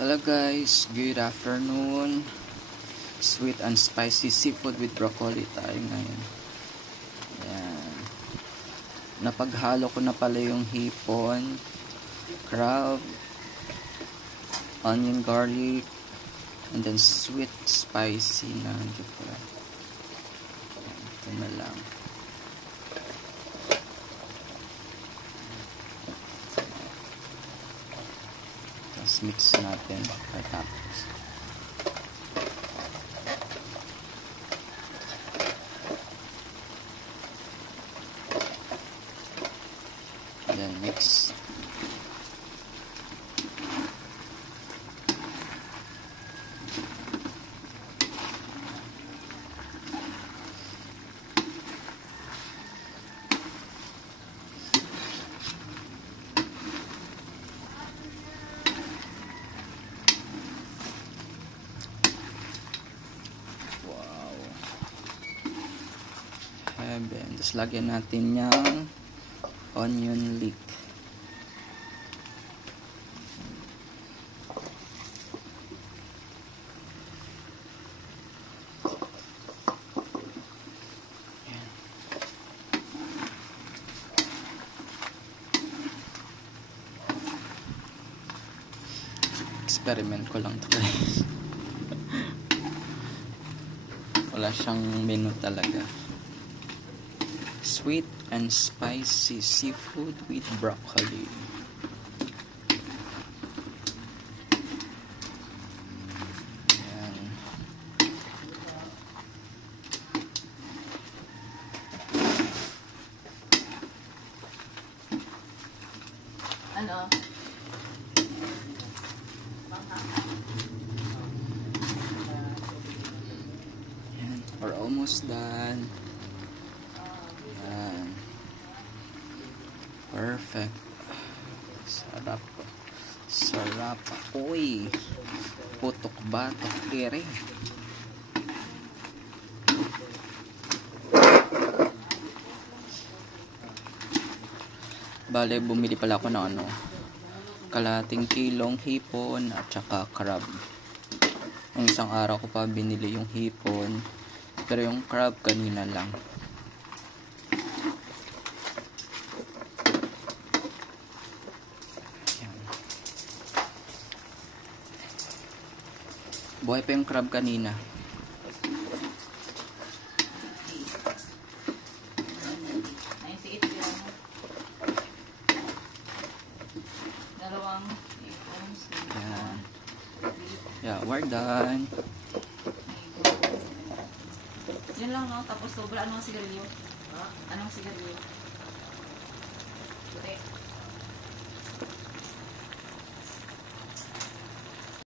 Hello guys, good afternoon. Sweet and spicy seafood with broccoli tayo ngayon. Ayan. Napaghalo ko na pala yung hipon, crab, onion garlic, and then sweet spicy na pala. Ito na lang. Tapos mix natin pagkatapos. Then mix. Tapos lagyan natin yung onion leek. Experiment ko lang to guys. Wala siyang menu talaga. Sweet and spicy seafood with broccoli. Ayan. Ano? Ayan. We're almost done. Perfect. Sarap. Sarap. Uy. Putok batok kere. Bale, bumili pala ako ng kalating kilong hipon at saka crab. Ang isang araw ko pa binili yung hipon. Pero yung crab kanina lang. Buhay pa yung crab kanina. Dalawang Yan. Yeah, we're done. Yan lang, no? Tapos sobra. Anong sigarilyo? Anong sigarilyo? Puti.